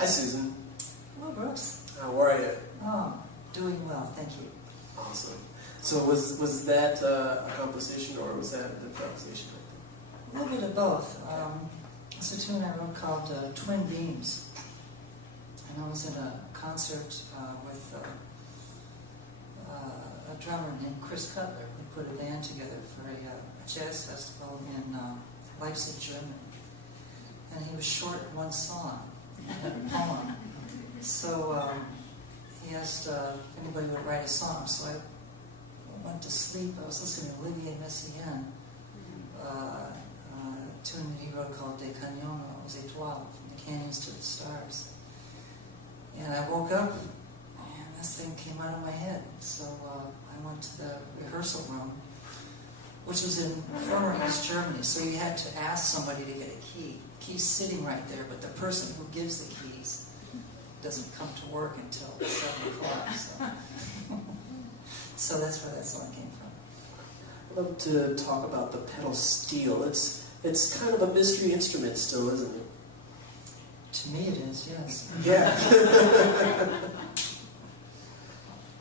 Hi, Susan. Hello, Brooks. How are you? Oh, doing well, thank you. Awesome. So was that a composition or was that an improvisation? A little bit of both. It's a tune I wrote called Twin Beams. And I was in a concert with a drummer named Chris Cutler, who put a band together for a jazz festival in Leipzig, Germany. And he was short one song, a poem. So he asked if anybody would write a song. So I went to sleep. I was listening to Olivier Messiaen, a tune that he wrote called Des Canyons aux Étoiles, from the canyons to the stars. And I woke up, and this thing came out of my head. So I went to the rehearsal room, which was in former East Germany. So you had to ask somebody to get a key. Key's sitting right there, but the person who gives the keys doesn't come to work until 7 o'clock. So that's where that song came from. I'd love to talk about the pedal steel. It's kind of a mystery instrument still, isn't it? To me it is, yes. Yeah.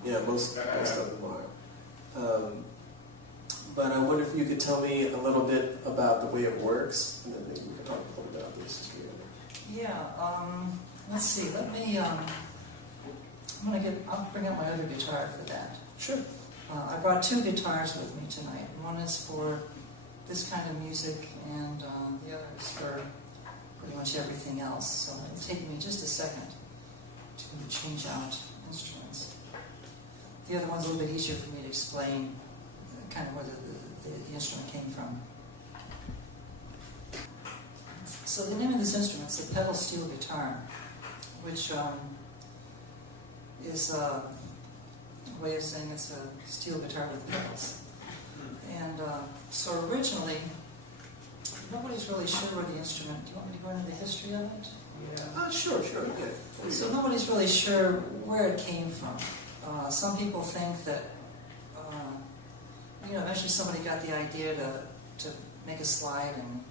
Yeah, most of them are. But I wonder if you could tell me a little bit about the way it works, and then maybe we can talk a little bit about the history of it. Yeah, let's see, let me, I'll bring out my other guitar for that. Sure. I brought 2 guitars with me tonight. One is for this kind of music, and the other is for pretty much everything else. So it'll take me just a second to change out instruments. The other one's a little bit easier for me to explain kind of where the instrument came from. So the name of this instrument is a pedal steel guitar, which is a way of saying it's a steel guitar with pedals. And so originally, nobody's really sure where the instrument, do you want me to go into the history of it? Yeah. Sure, yeah. So nobody's really sure where it came from. Some people think that, eventually somebody got the idea to make a slide and,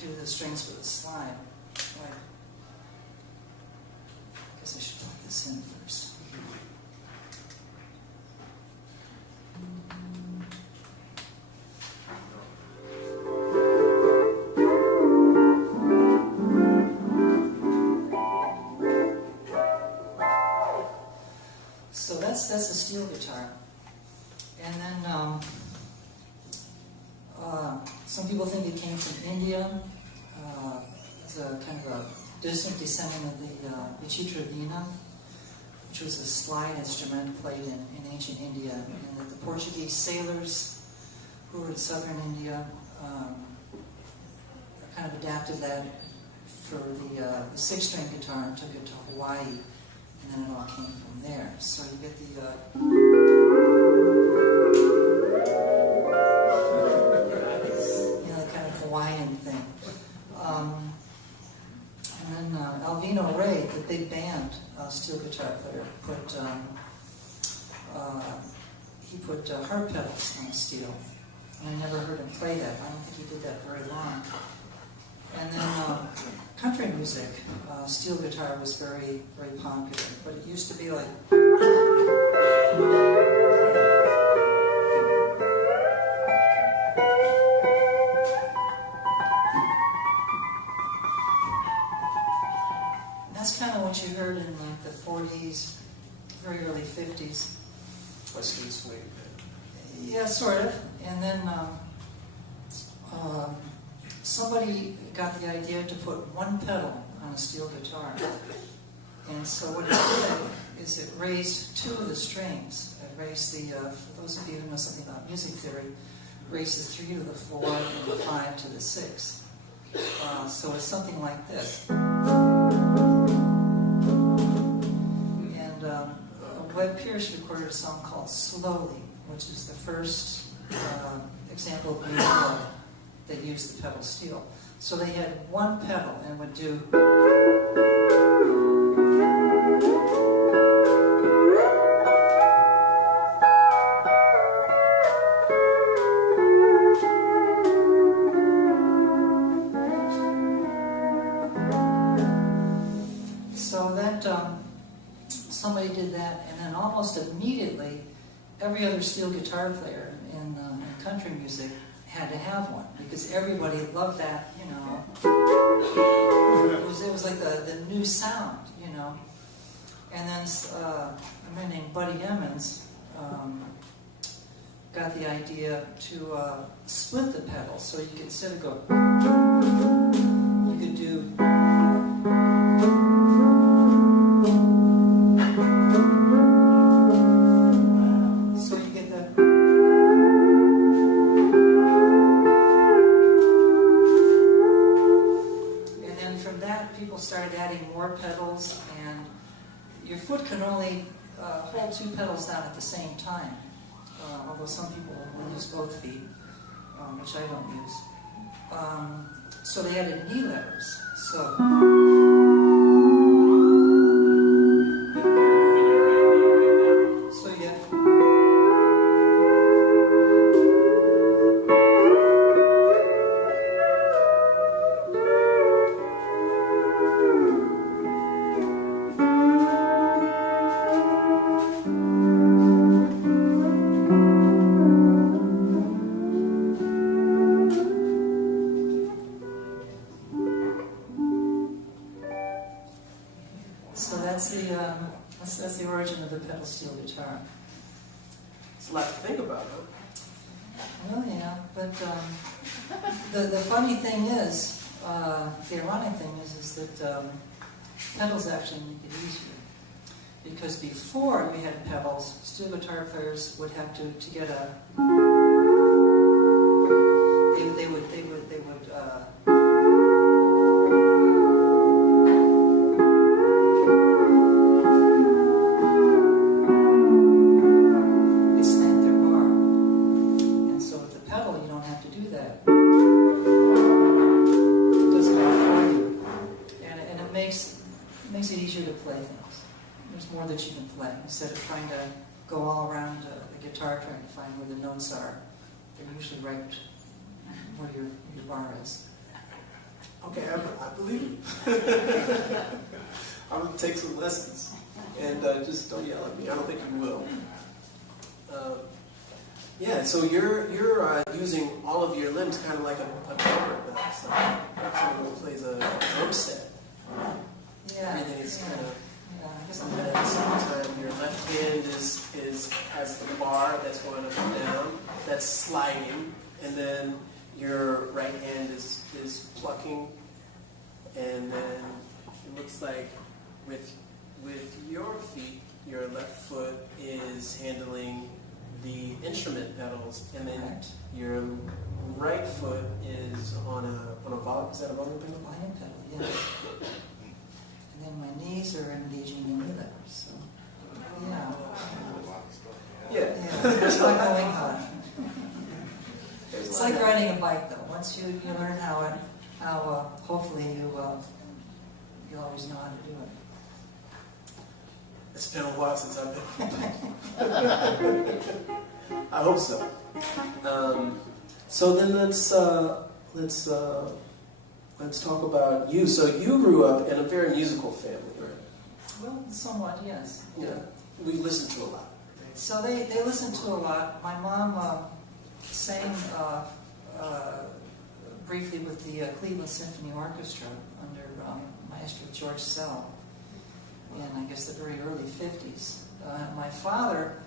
do the strings with a slide. Like, I guess I should plug this in first. So that's a steel guitar. And then some people think it came from India. It's a kind of a distant descendant of the Vichitra Veena, which was a slide instrument played in ancient India. And that the Portuguese sailors who were in southern India kind of adapted that for the 6-string guitar and took it to Hawaii, and then it all came from there. So you get the kind of Hawaiian thing. And then Alvino Ray, the big band steel guitar player, he put harp pedals on steel. And I never heard him play that. I don't think he did that very long. And then country music, steel guitar was very, very popular. But it used to be like... That's kind of what you heard in like the 40s, very early 50s. Western swing. Yeah, sort of. And then somebody got the idea to put one pedal on a steel guitar. And so what it did is it raised 2 of the strings. It raised for those of you who know something about music theory, raised the 3 to the 4 and the 5 to the 6. So it's something like this. Webb Pierce recorded a song called Slowly, which is the first example of music that used the pedal steel. So they had one pedal and would do... almost immediately, every other steel guitar player in country music had to have one, because everybody loved that, you know. It was like the new sound, you know. And then a man named Buddy Emmons got the idea to split the pedals, so you could instead of go, you could do. So you get the. And then from that, people started adding more pedals, and your foot can only hold two pedals down at the same time. Although some people will use both feet, which I don't use. So they added knee levers. So yeah. That's the origin of the pedal steel guitar. It's a lot to think about, huh? Well, yeah, but the funny thing is, the ironic thing is that pedals actually make it easier. Because before we had pedals, steel guitar players would have to get a. They would. That you can play instead of trying to go all around the guitar trying to find where the notes are. They're usually right where your bar is. Okay, I believe you. I'm going to take some lessons. And just don't yell at me. I don't think you will. Yeah, so you're using all of your limbs kind of like a drummer does. Someone who plays a drum set. Yeah. Everything is kind of... And at the same time, your left hand has the bar that's going up and down, that's sliding, and then your right hand is plucking, and then it looks like with your feet, your left foot is handling the instrument pedals, and then your right foot is on a volume. Is that a volume pedal? Volume pedal, yeah. And then my knees are engaging the knee levers, so yeah. Yeah, it's like going hard. It's like riding a bike, though. Once you learn how hopefully you always know how to do it. It's been a while since I've been. I hope so. So then let's talk about you. So you grew up in a very musical family, right? Well, somewhat, yes. Yeah. We listened to a lot. So they listened to a lot. My mom sang briefly with the Cleveland Symphony Orchestra under Maestro George Sell in, I guess, the very early 50s. My father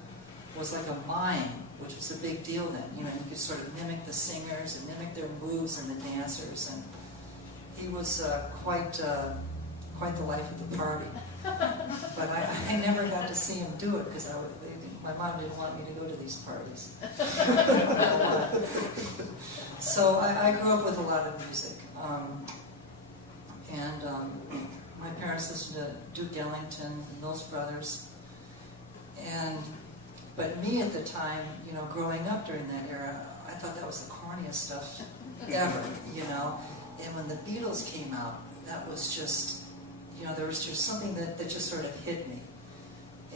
was like a mime, which was a big deal then. You know, you could sort of mimic the singers and mimic their moves and the dancers, and he was quite the life of the party. But I never got to see him do it because my mom didn't want me to go to these parties. So I grew up with a lot of music. My parents listened to Duke Ellington, the Mills Brothers. But me at the time, you know, growing up during that era, I thought that was the corniest stuff ever, you know. And when the Beatles came out, that was just, you know, there was just something that just sort of hit me.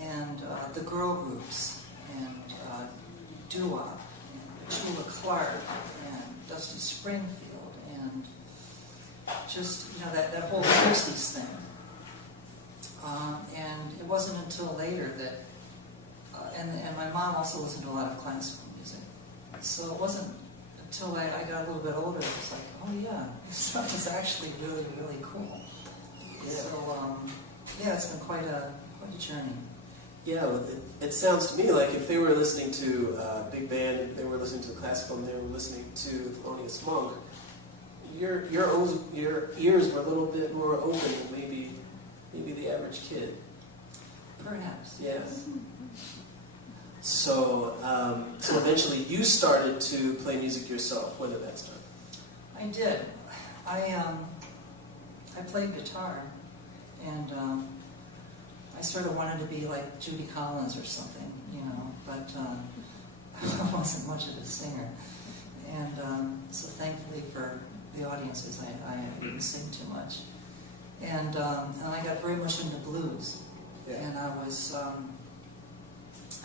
And the girl groups, and doo-wop, and Sheila Clark, and Dusty Springfield, and just, you know, that whole 60s thing. And it wasn't until later that and my mom also listened to a lot of classical music. So it wasn't until I got a little bit older, it was like, oh yeah, this stuff is actually really, really cool. Yeah. So, yeah, it's been quite a journey. Yeah, well, it sounds to me like if they were listening to big band, if they were listening to classical, and they were listening to Thelonious Monk, your ears were a little bit more open than maybe the average kid. Perhaps. Yes. So eventually you started to play music yourself. When did that start? I did. I played guitar, and I sort of wanted to be like Judy Collins or something, you know, but I wasn't much of a singer. And so thankfully for the audiences, I didn't sing too much. And I got very much into blues. Yeah. And I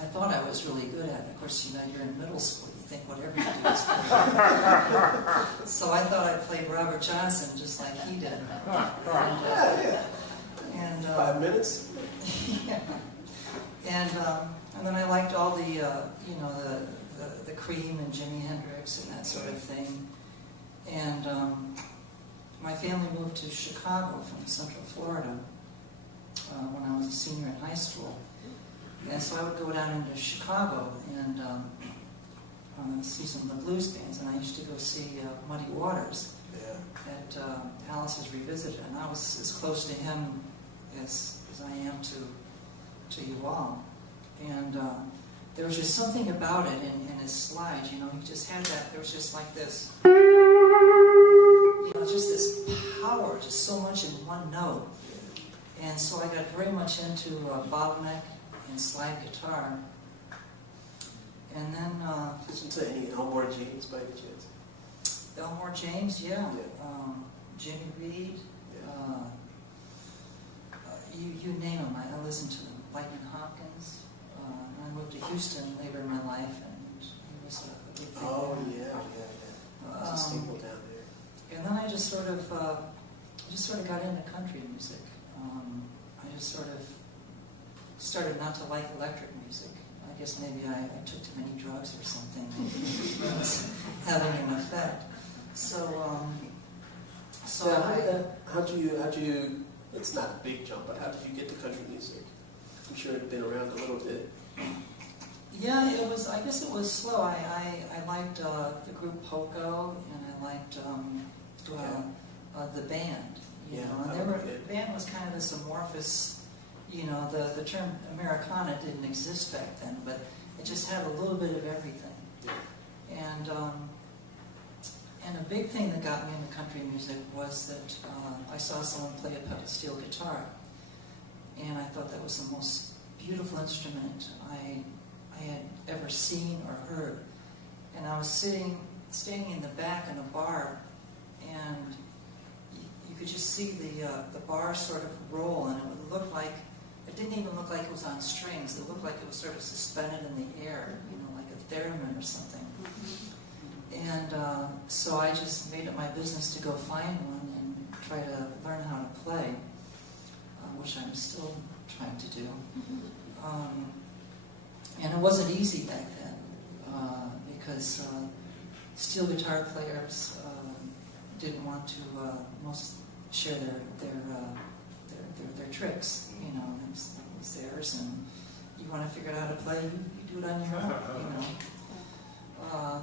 thought I was really good at it. Of course, you know, you're in middle school, you think whatever you do is good. So I thought I played Robert Johnson just like he did. And 5 minutes? yeah. And then I liked all the, you know, the Cream and Jimi Hendrix and that sort of thing. And my family moved to Chicago from Central Florida when I was a senior in high school. And so I would go down into Chicago and see some of the blues bands. And I used to go see Muddy Waters at Alice's Revisited. And I was as close to him as I am to you all. And there was just something about it in his slides, you know, he just had that, there was just like this, you know, just this power, just so much in one note. And so I got very much into bottleneck and slide guitar. And then... Listen to any Elmore James by any chance? Elmore James, yeah. Jimmy Reed. Yeah. You name them, I listened to them. Lightning Hopkins. I moved to Houston later in my life, and he was a big thing. Oh, there. yeah. It's a staple down there. And then I just sort of got into country music. I just sort of started not to like electric music. I guess maybe I took too many drugs or something. It was having an effect. So how'd you? It's not a big jump, but how did you get to country music? I'm sure it had been around a little bit. Yeah, it was. I guess it was slow. I liked the group Poco, and I liked the band. You know, and the band was kind of this amorphous. You know, the term Americana didn't exist back then, but it just had a little bit of everything. Yeah. And a big thing that got me into country music was that I saw someone play a pedal steel guitar, and I thought that was the most beautiful instrument I had ever seen or heard. And I was standing in the back in a bar, and you could just see the bar sort of roll, and it would look like, it didn't even look like it was on strings. It looked like it was sort of suspended in the air, you know, like a theremin or something. And so I just made it my business to go find one and try to learn how to play, which I'm still trying to do. And it wasn't easy back then, because steel guitar players didn't want to most share their tricks. You know, it was theirs, and you want to figure out how to play, you do it on your own. You know.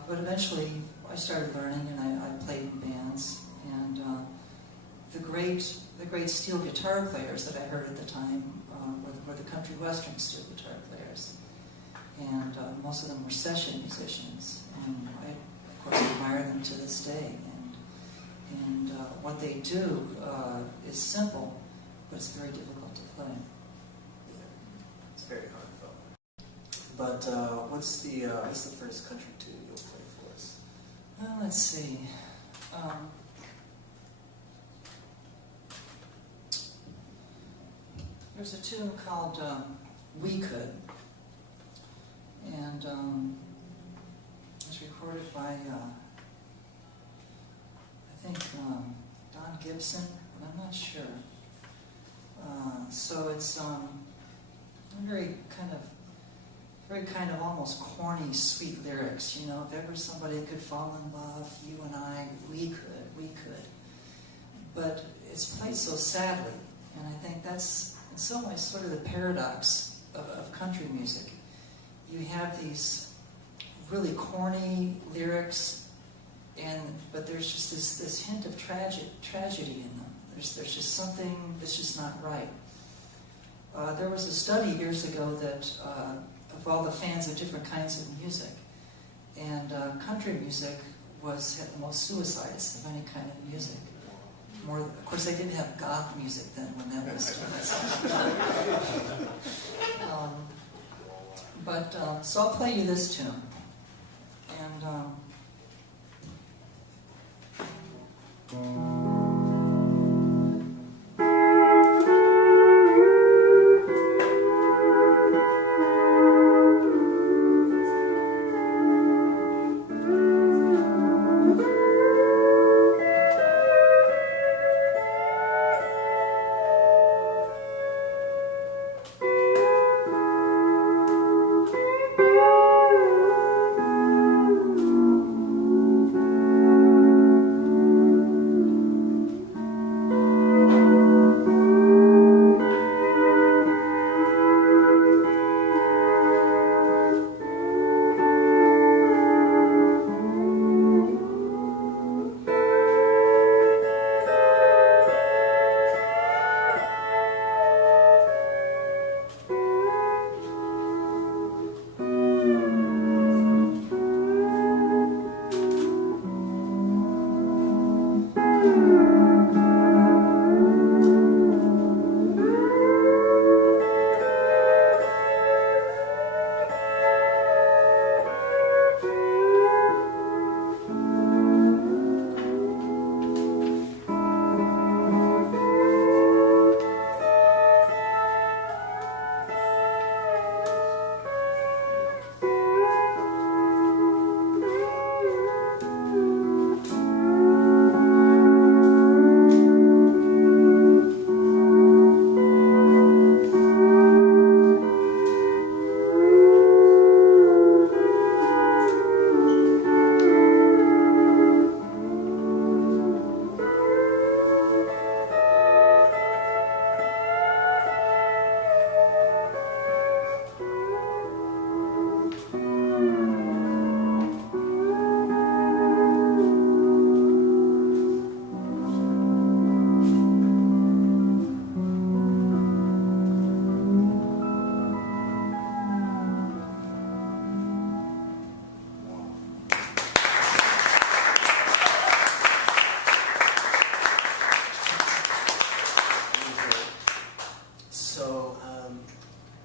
But eventually, I started learning, and I played in bands. And the great steel guitar players that I heard at the time were the country western steel guitar players, and most of them were session musicians. And I, of course, admire them to this day. And what they do is simple, but it's very difficult to play. Yeah, it's very hard to follow. But what's the first country tune you'll play for us? Well, let's see. There's a tune called "We Could," and it was recorded by I think Don Gibson, but I'm not sure. So it's a very kind of very kind of almost corny, sweet lyrics. You know, if ever somebody could fall in love, you and I, we could. But it's played so sadly, and I think that's in some ways sort of the paradox of country music. You have these really corny lyrics, but there's just this hint of tragedy in them. There's just something that's just not right. There was a study years ago that of all the fans of different kinds of music, and country music had the most suicides of any kind of music. Of course, they didn't have goth music then when that was so I'll play you this tune. And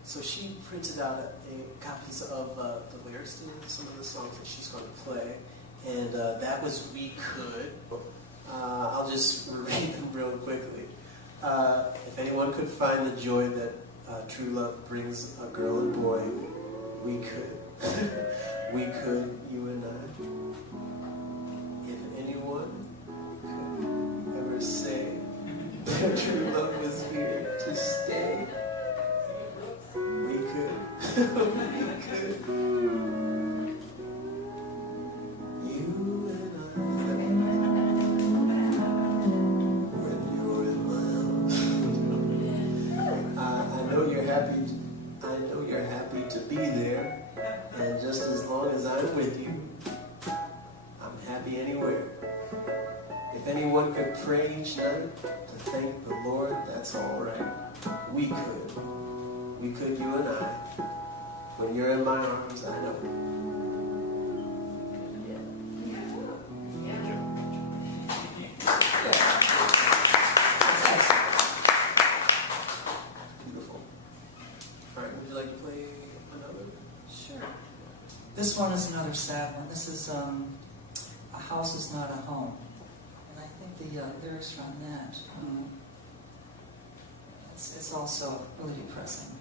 So she printed out copies of the lyrics to some of the songs that she's going to play, and that was "We Could." I'll just read them real quickly. If anyone could find the joy that true love brings a girl and boy, we could. We could, you and I. If anyone could ever say that true love was here to stay, we could. We could. You and I. When you're in my arms, I know you're happy. I know you're happy to be there. And just as long as I'm with you, I'm happy anywhere. If anyone could pray each night to thank the Lord, that's all right. We could, you and I. When you're in my arms, I know. Beautiful. All right, would you like to play another? Sure. This one is another sad one. This is A House Is Not a Home. And I think the lyrics are on that. It's also really depressing.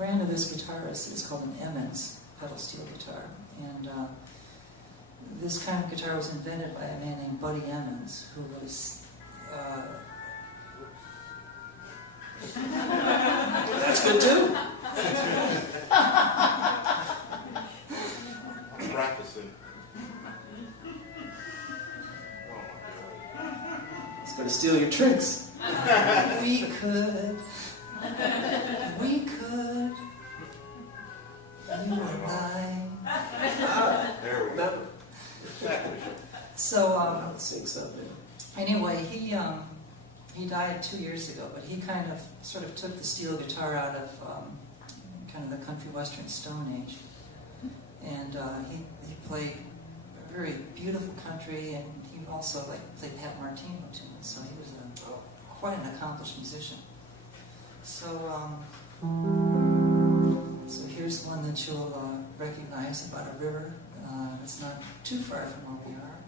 brand of this guitar is called an Emmons pedal steel guitar, and this kind of guitar was invented by a man named Buddy Emmons, who was That's good too. Practicing. He's going to steal your tricks. we could, you and I. There we go. Exactly. So, Sing something. anyway, he died 2 years ago, but he kind of sort of took the steel guitar out of kind of the country western Stone Age, and he played a very beautiful country, and he also played Pat Martino too, so he was quite an accomplished musician. So so here's one that you'll recognize, about a river. It's not too far from where we are.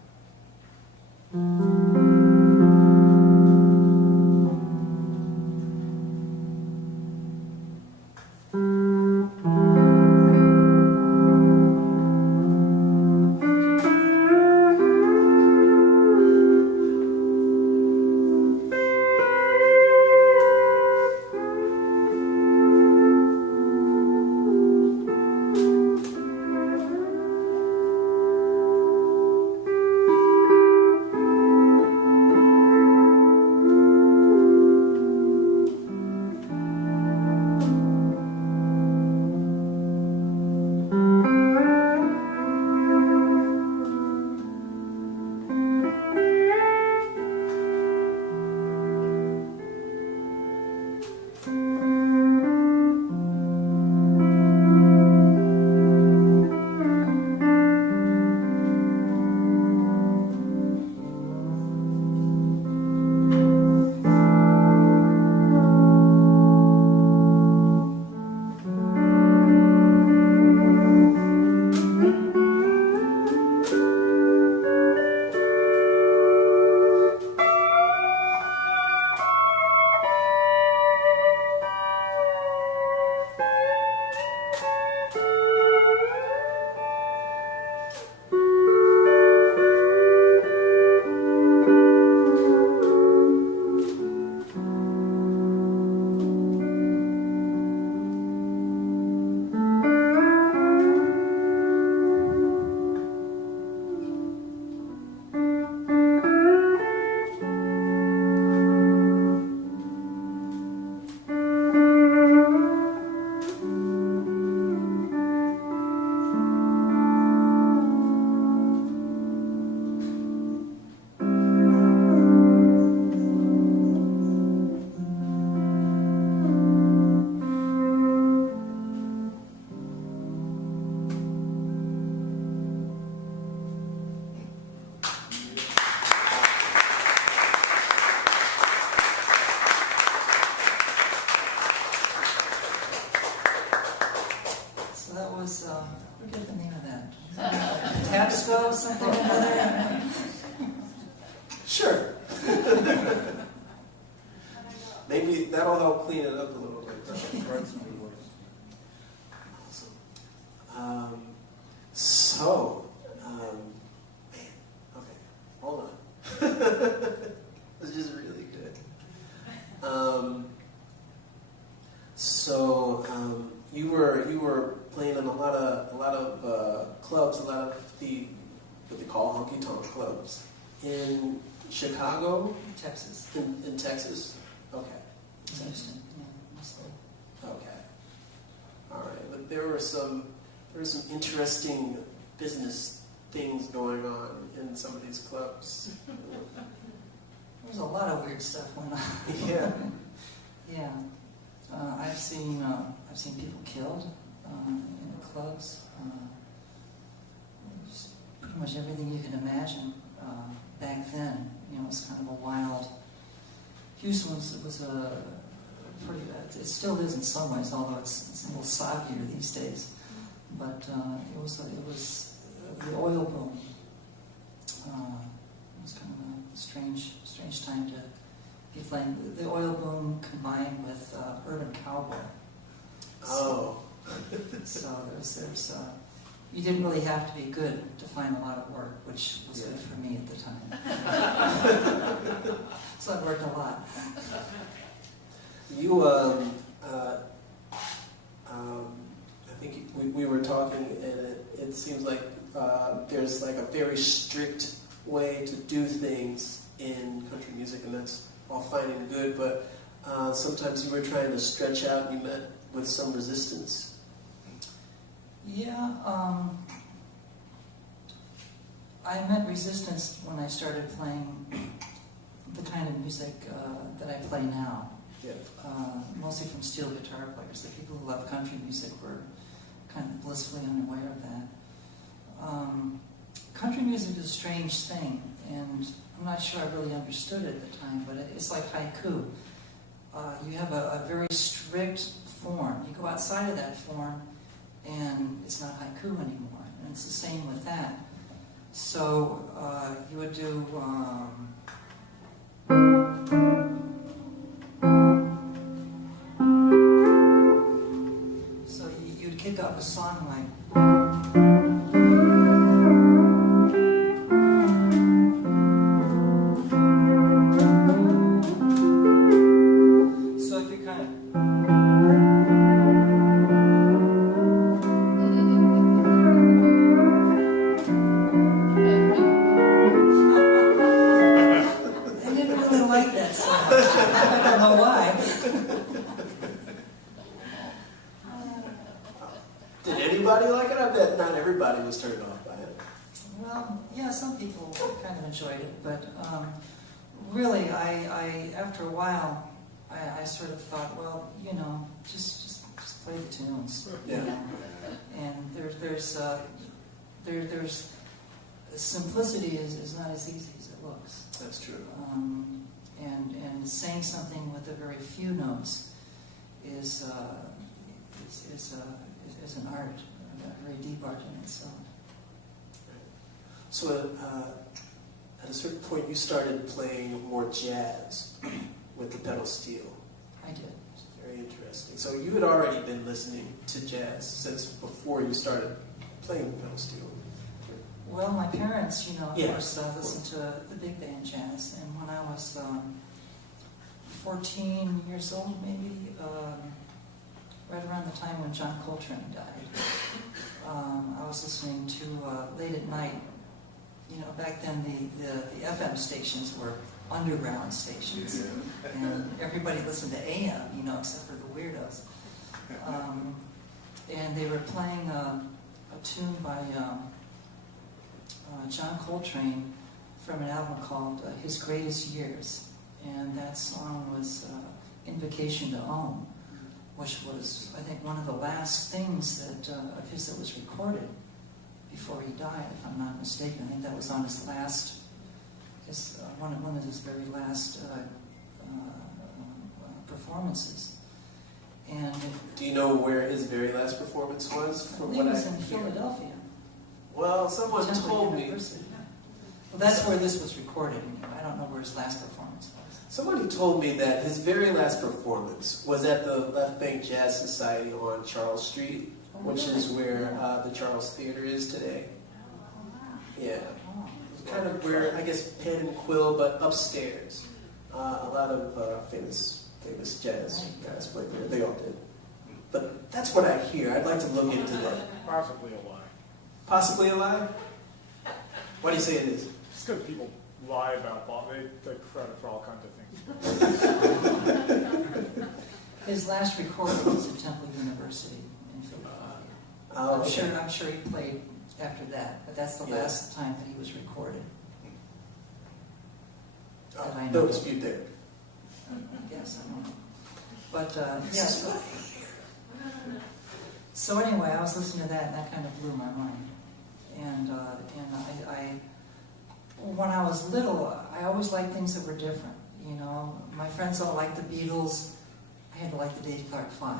Forget the name of that. Tabsco, something or other? Sure. Maybe that'll help clean it up a little bit. Man, okay, hold on. This is really good. You were playing in a lot of clubs, a lot of what they call honky tonk clubs in Chicago, Texas. in Texas. Okay. Houston. Yeah, mostly. Okay. All right. But there were some interesting business things going on in some of these clubs. There's a lot of weird stuff going on. Yeah. Yeah. I've seen people killed in clubs. Just pretty much everything you can imagine back then. You know, it was kind of a wild. Houston was a pretty. It still is in some ways, although it's a little soggier these days. But it was the oil boom. It was kind of a strange time to be playing. The oil boom combined with urban cowboy. Oh. So you didn't really have to be good to find a lot of work, which was good for me at the time. So I worked a lot. You, I think we were talking, and it seems like there's like a very strict way to do things in country music, and that's all fine and good, but sometimes you were trying to stretch out and you met with some resistance. Yeah, I met resistance when I started playing the kind of music that I play now. Yeah. Mostly from steel guitar players. The people who love country music were kind of blissfully unaware of that. Country music is a strange thing, and I'm not sure I really understood it at the time, but it's like haiku. You have a very strict form. You go outside of that form, and it's not haiku anymore. And it's the same with that. So you would do... so you'd kick off a song like... So if you kind of... Did anybody like it? I bet not everybody was turned off by it. Well, yeah, some people kind of enjoyed it, but really, I after a while, I sort of thought, well, you know, just play the tunes. Yeah. You know? And there's simplicity is not as easy as it looks. That's true. And saying something with a very few notes is an art, a very deep art in itself. So at a certain point you started playing more jazz with the pedal steel. I did. It's very interesting. So you had already been listening to jazz since before you started playing the pedal steel. Well, my parents, you know, of Yeah, course, listened to the big band jazz, and when I was 14 years old, maybe, right around the time when John Coltrane died, I was listening to late at night. You know, back then the FM stations were underground stations, and everybody listened to AM, you know, except for the weirdos. And they were playing a tune by John Coltrane from an album called His Greatest Years, and that song was Invocation to Om, which was, I think, one of the last things that of his that was recorded before he died, if I'm not mistaken. I think that was on his last, one of his very last performances. And Do you know where his very last performance was? I believe it was in Philadelphia. Well, someone Temple told me. University. Well, that's where this was recorded. I don't know where his last performance was. Somebody told me that his very last performance was at the Left Bank Jazz Society on Charles Street, which is where the Charles Theater is today. Yeah. Oh. Kind of where, I guess, pen and quill, but upstairs. A lot of famous jazz guys played there. They all did. But that's what I hear. I'd like to look into that. Possibly a lie. Possibly a lie? Why do you say it is? Just because people lie about Bob, they take credit for all kinds of things. His last recording was at Temple University in Philadelphia. Oh, okay. I'm sure he played after that, but that's the last time that he was recorded. That I know No of. dispute there. I guess, I don't know. But, yeah, so anyway, I was listening to that, and that kind of blew my mind. And when I was little, I always liked things that were different. You know, my friends all liked the Beatles. I had to like the Dave Clark 5.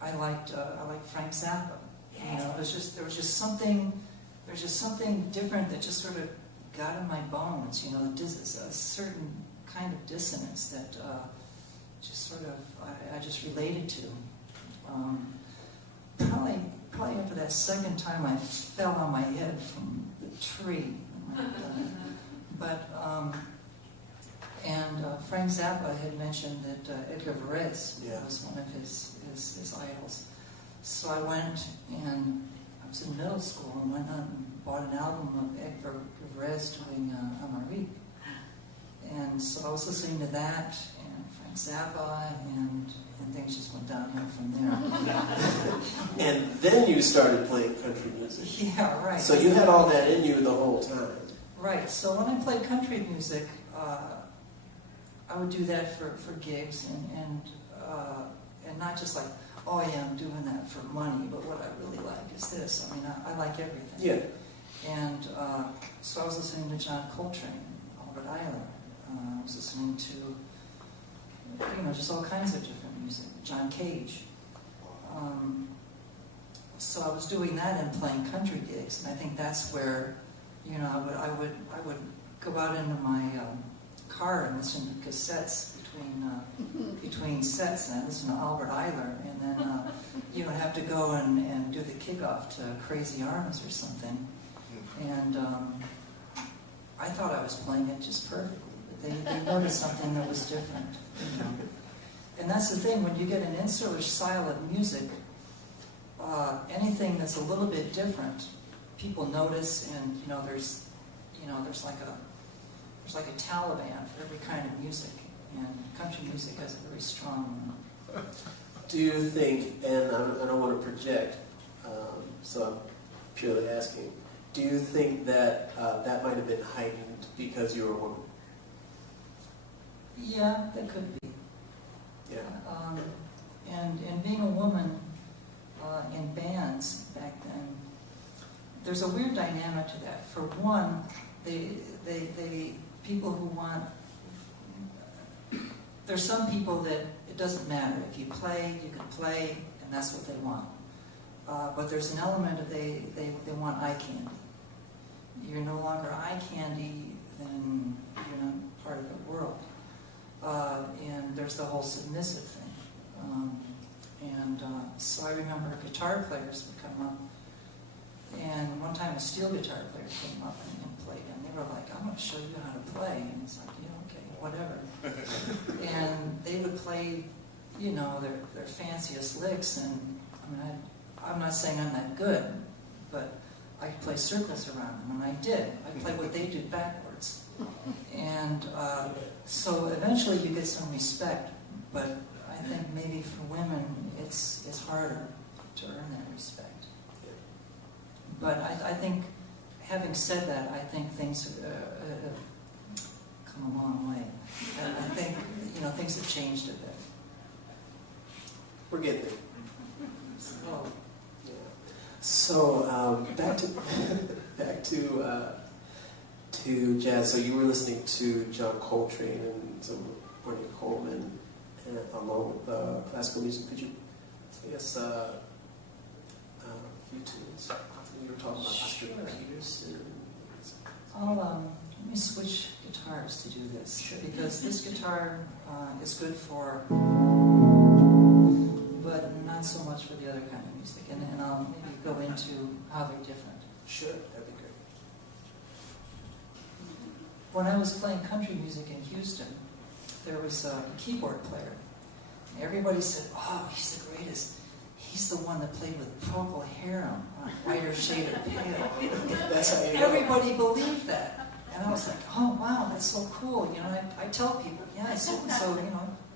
I liked Frank Zappa. You know, there was just something different that just sort of got in my bones. You know, just a certain kind of dissonance that just sort of I just related to. Probably after that second time I fell on my head from the tree. But Frank Zappa had mentioned that Edgar Varese was one of his idols. So I went and I was in middle school and went out and bought an album of Edgar Varese doing Amérique. And so I was listening to that and Frank Zappa and things just went downhill from there. And then you started playing country music. Yeah, right. So you had all that in you the whole time. Right. So when I played country music, I would do that for gigs and not just like, oh yeah, I'm doing that for money, but what I really like is this. I mean, I like everything. Yeah. And so I was listening to John Coltrane, Albert Ayler. I was listening to, just all kinds of different music. John Cage. So I was doing that and playing country gigs, and I think that's where, I would go out into my car and listen to cassettes between sets, and I listened to Albert Ayler, and then have to go and do the kickoff to Crazy Arms or something, and I thought I was playing it just perfectly, but they noticed something that was different, And that's the thing, when you get an insert style of music, anything that's a little bit different, people notice, and there's like a Taliban for every kind of music, and country music has a very strong one. Do you think, and I don't want to project, so I'm purely asking, do you think that that might have been heightened because you were a woman? Yeah, that could be. Yeah. And being a woman in bands back then, there's a weird dynamic to that. For one, they people who want, there's some people that it doesn't matter. If you play, you can play, and that's what they want. But there's an element of they want eye candy. You're no longer eye candy, then you're not part of the world. And there's the whole submissive thing. So I remember guitar players would come up, and one time a steel guitar player came up and played, and they were like, I'm going to show you how to play. And it's like, okay, whatever. And they would play, their fanciest licks, and I'm not saying I'm that good, but I could play circles around them, and I did. I played what they did backwards. And so eventually you get some respect, but I think maybe for women it's harder to earn that respect. But I think, having said that, I think things have come a long way. And I think things have changed a bit. We're getting there. So, Yeah. So back to jazz. So you were listening to John Coltrane and some Ornette Coleman, along with classical music. Could you play us a few tunes? You were talking about Oscar Peterson. let me switch guitars to do this, because this guitar is good for, but not so much for the other kind of music, and I'll maybe go into how they're different. Sure, that'd be great. When I was playing country music in Houston, there was a keyboard player. Everybody said, oh, he's the greatest. He's the one that played with purple hair on a whiter shade of pale. That's how you know. Everybody believed that. And I was like, oh, wow, that's so cool. I tell people, yeah, so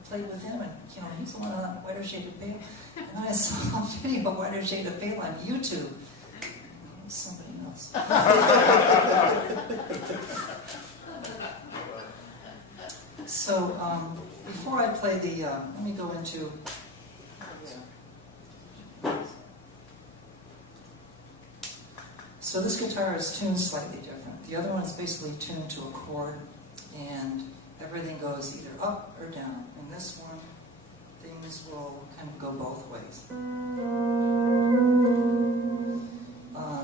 played with him, and, he's the one on a whiter shade of pale. And I saw a video of whiter shade of pale on YouTube. Somebody else. So, before I play the, let me go into, so this guitar is tuned slightly different. The other one is basically tuned to a chord, and everything goes either up or down. And this one, things will kind of go both ways.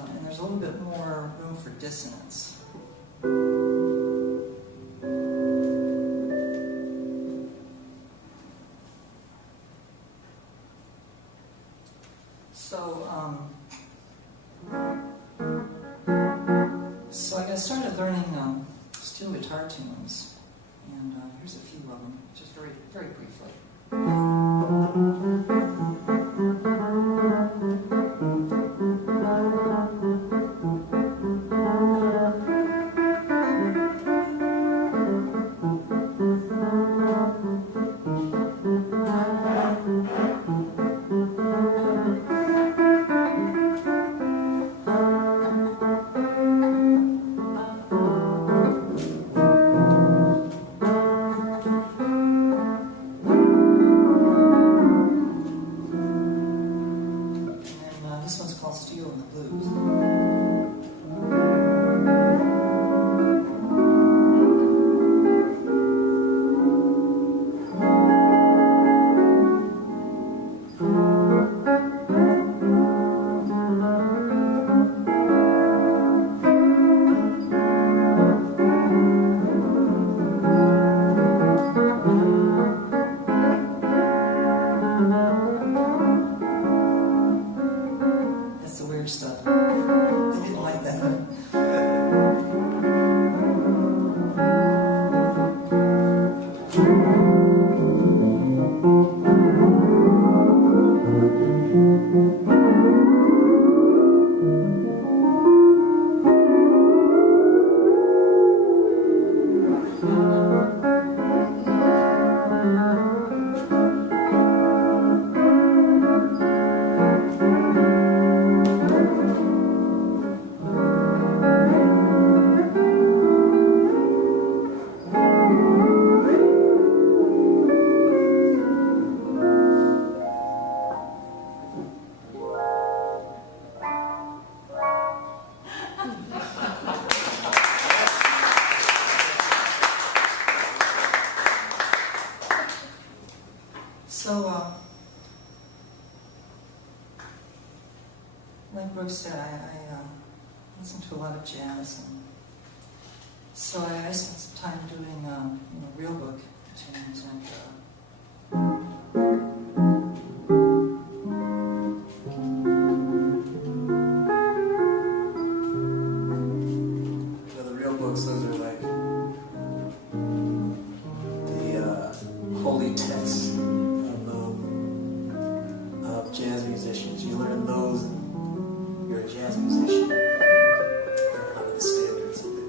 And there's a little bit more room for dissonance. started learning steel guitar tunes, and here's a few of them, just very, very briefly. This one's called Steel in the Blues. That's the weird stuff. They didn't like that. So, like Brooks said, I listen to a lot of jazz, and so I spent some time doing, real book tunes, and the real books, those are like the holy texts of jazz musicians. You learn those, and you're a jazz musician. They're kind of the standards of it.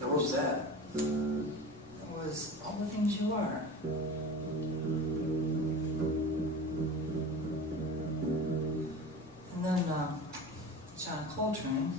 What was that? it was All the Things You Are. And then John Coltrane.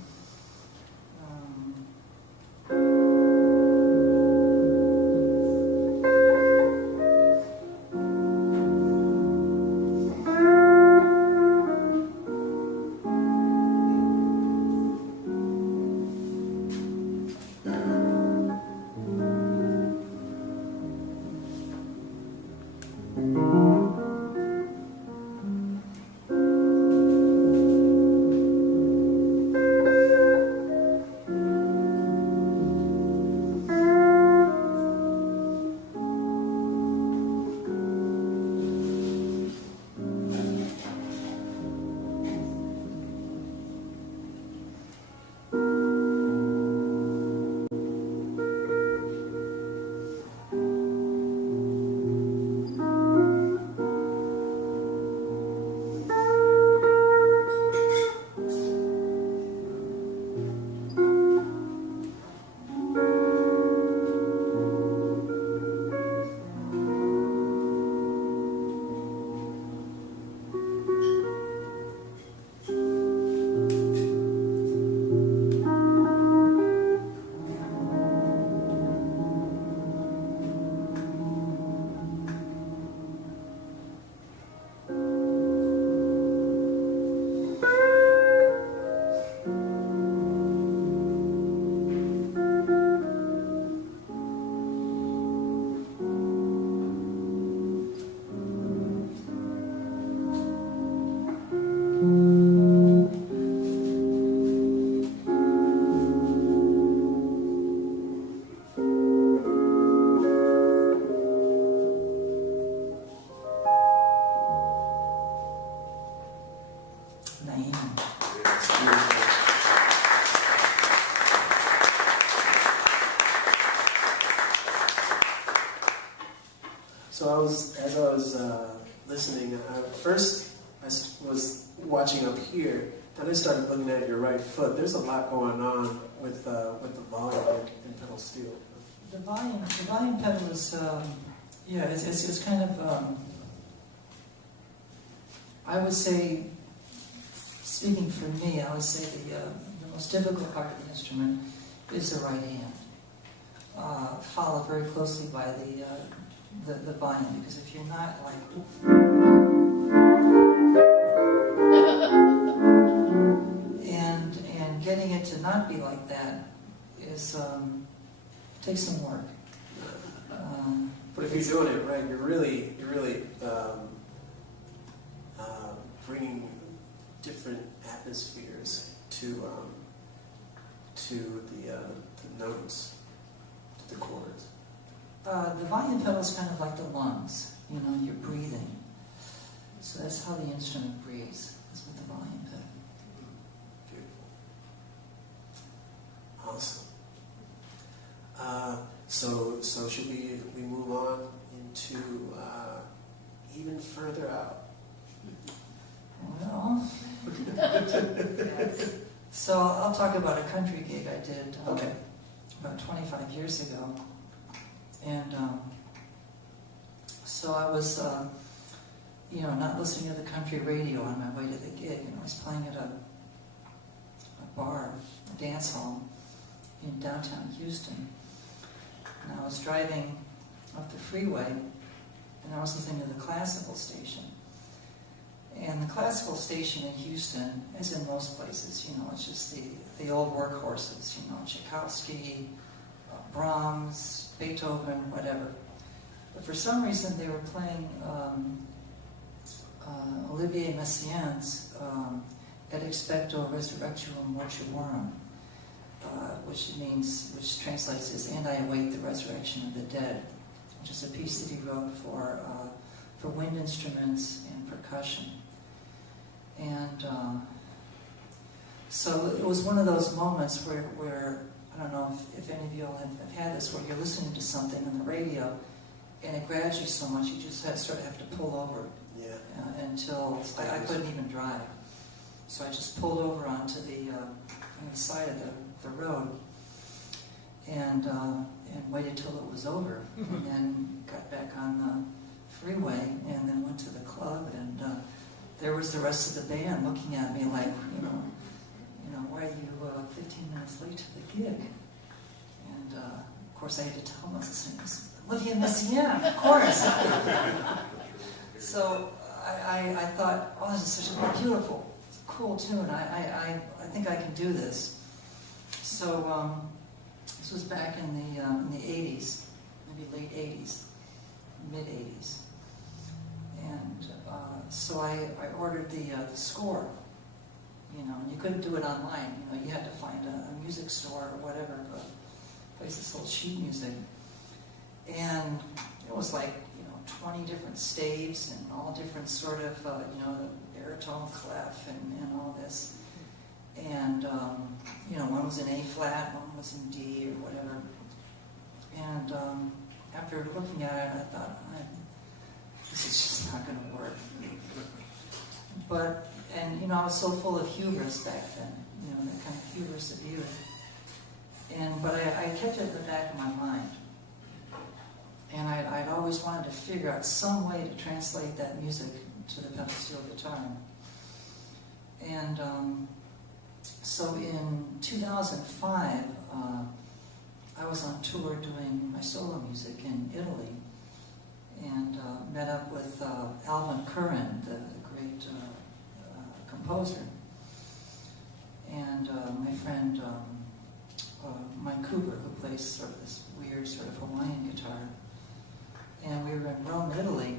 as I was listening, first I was watching up here. Then I started looking at your right foot. There's a lot going on with the volume and pedal steel. The volume pedal is, yeah, it's kind of, I would say, speaking for me, I would say the most difficult part of the instrument is the right hand, followed very closely by the volume, because if you're not like, and getting it to not be like that is takes some work. But if you're doing it right, you're really bringing different atmospheres to the notes, to the chords. The volume pedal is kind of like the lungs. You know, you're breathing. So that's how the instrument breathes, is with the volume pedal. Beautiful. Awesome. So should we move on into even further out? Well, so I'll talk about a country gig I did Okay. about 25 years ago. And so I was, not listening to the country radio on my way to the gig. I was playing at a bar, a dance hall in downtown Houston. And I was driving up the freeway, and I was listening to the classical station. And the classical station in Houston, as in most places, it's just the old workhorses, Tchaikovsky, Brahms, Beethoven, whatever. But for some reason they were playing Olivier Messiaen's Et expecto resurrectionem mortuorum, which translates as "And I await the resurrection of the dead," which is a piece that he wrote for wind instruments and percussion. And so it was one of those moments where I don't know if any of you all have had this, where you're listening to something on the radio and it grabs you so much you just sort of have to pull over. Yeah. Until I couldn't even drive. So I just pulled over onto the side of the road and waited till it was over, and then got back on the freeway and then went to the club, and there was the rest of the band looking at me like, why are you 15 minutes late to the gig? And of course I had to tell them I was listening to Olivier Messiaen, of course. So I thought, oh, this is such a beautiful, cool tune. I think I can do this. So this was back in the 80s, maybe late 80s, mid 80s, and so I ordered the score. And you couldn't do it online. You had to find a music store or whatever, a place that sold sheet music, and it was like 20 different staves and all different sort of, the baritone clef and all this. And, one was in A flat, one was in D or whatever. And after looking at it, I thought, this is just not going to work. But, I was so full of hubris back then, that kind of hubris of youth. But I kept it in the back of my mind. And I'd always wanted to figure out some way to translate that music to the pedal steel guitar. And so in 2005, I was on tour doing my solo music in Italy, and met up with Alvin Curran, the great composer, and my friend Mike Cooper, who plays sort of this weird sort of Hawaiian guitar. And we were in Rome, Italy,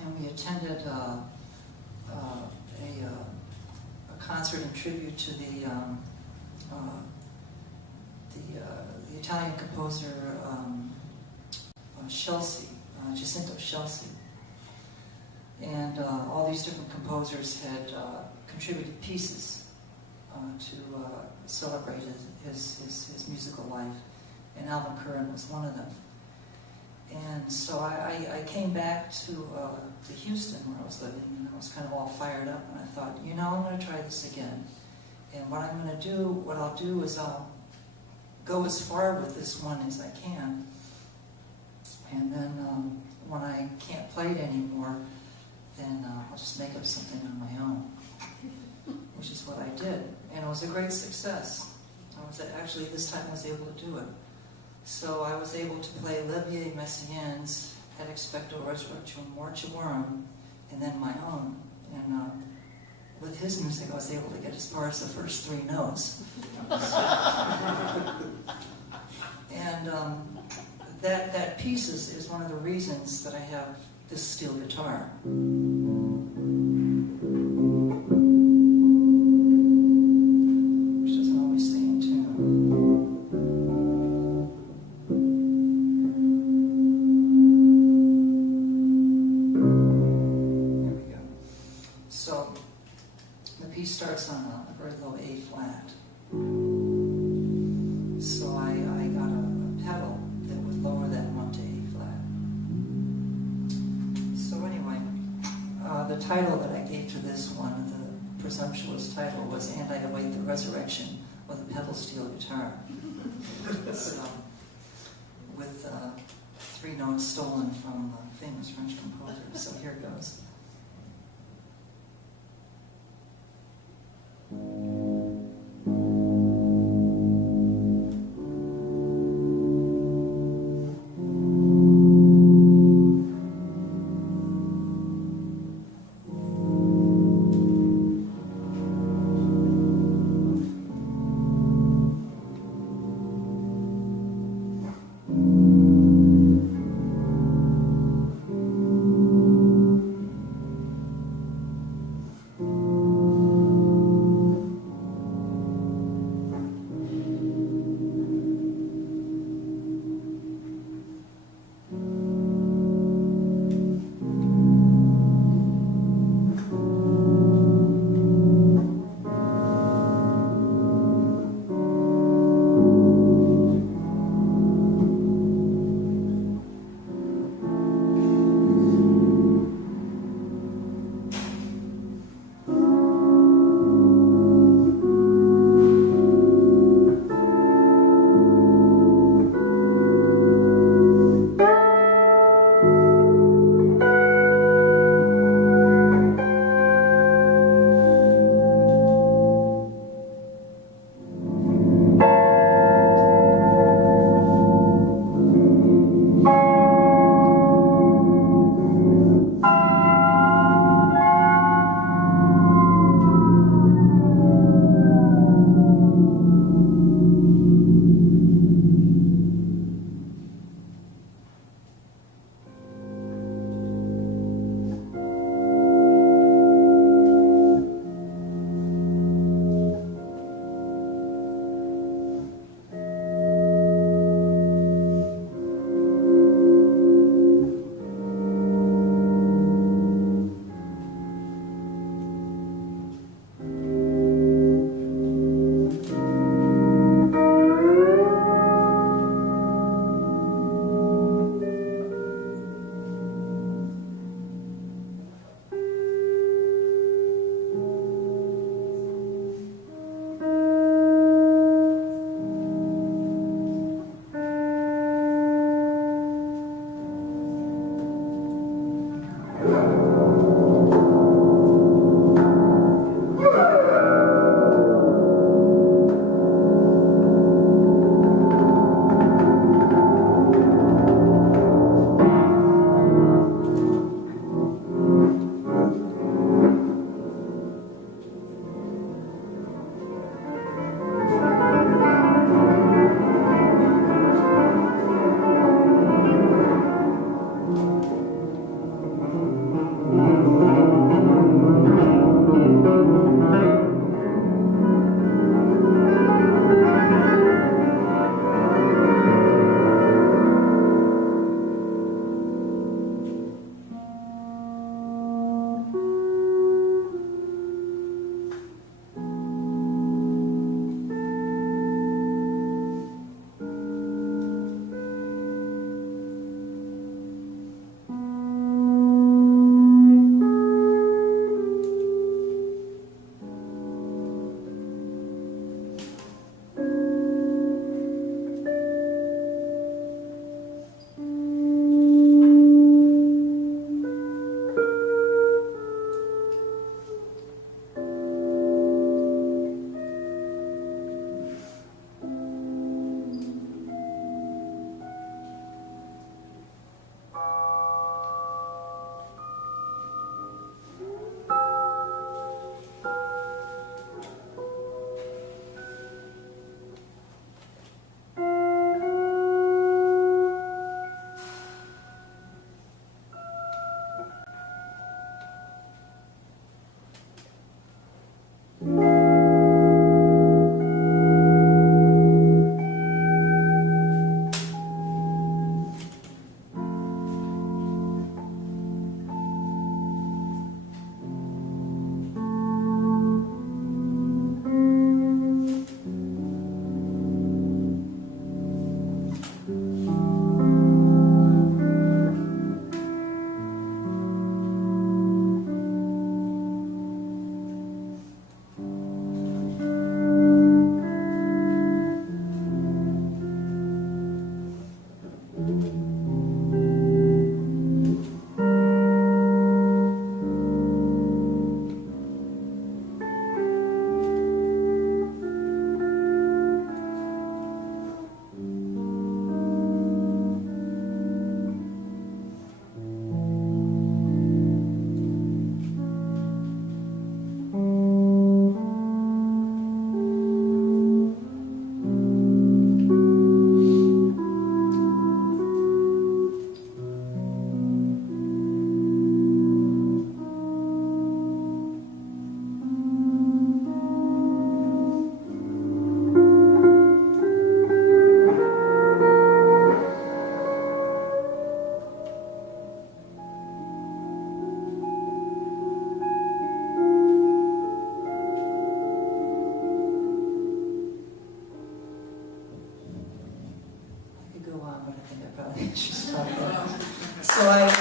and we attended a concert in tribute to the Italian composer Jacinto Scelsi. And all these different composers had contributed pieces to celebrate his musical life, and Alvin Curran was one of them. And so I came back to Houston where I was living, and I was kind of all fired up, and I thought, you know, I'm going to try this again. And what I'll do is I'll go as far with this one as I can, and then when I can't play it anymore, then I'll just make up something on my own, which is what I did, and it was a great success. Actually, this time I was able to do it. So I was able to play Levier Messiaen's Et Expecto Resurrectum Mortuorum, and then my own. And with his music, I was able to get as far as the first 3 notes. And that piece is one of the reasons that I have this steel guitar. Which doesn't always stay in tune. There we go. So the piece starts on a very low A flat. So I got a pedal that would lower that one to A flat. So anyway, the title that I gave to this one, the presumptuous title, was And I Await the Resurrection with a pedal steel guitar. So, with 3 notes stolen from a famous French composer. So here goes.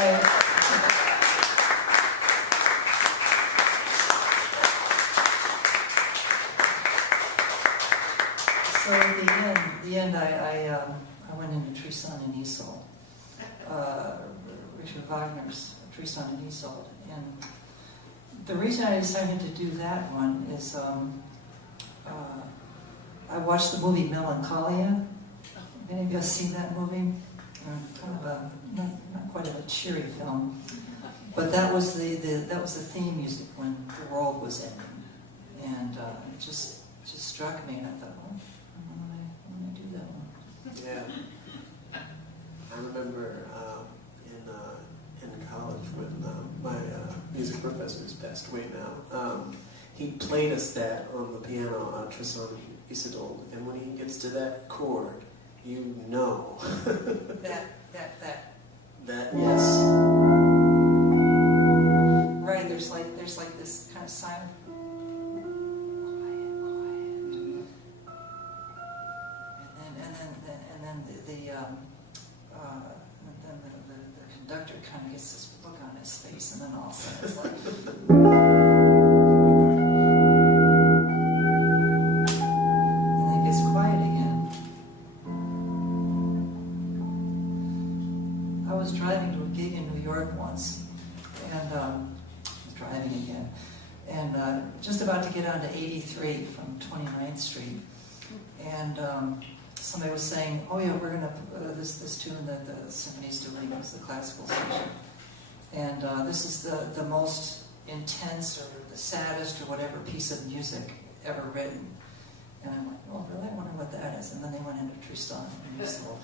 So at the end, I went into Tristan and Isolde, Richard Wagner's Tristan and Isolde, and the reason I decided to do that one is I watched the movie Melancholia. Any of you seen that movie? Kind of a not quite a cheery film, but that was the theme music when the world was ending, and it just struck me, and I thought, well, I'm gonna do that one. Yeah. I remember in college when my music professor who's passed away now, he played us that on the piano on Tristan and Isolde, and when he gets to that chord, you know. That, yes. Right, there's like this kind of silent, quiet, and then the conductor kind of gets this look on his face, and then all of a sudden it's like, and then it gets quiet again. I was driving to a gig in New York once, and driving again, and just about to get onto 83 from 29th Street, and somebody was saying, "Oh yeah, we're gonna this tune that the symphony's doing is the classical section, and this is the most intense or the saddest or whatever piece of music ever written." And I'm like, "Oh really? I wonder what that is." And then they went into Tristan and Isolde.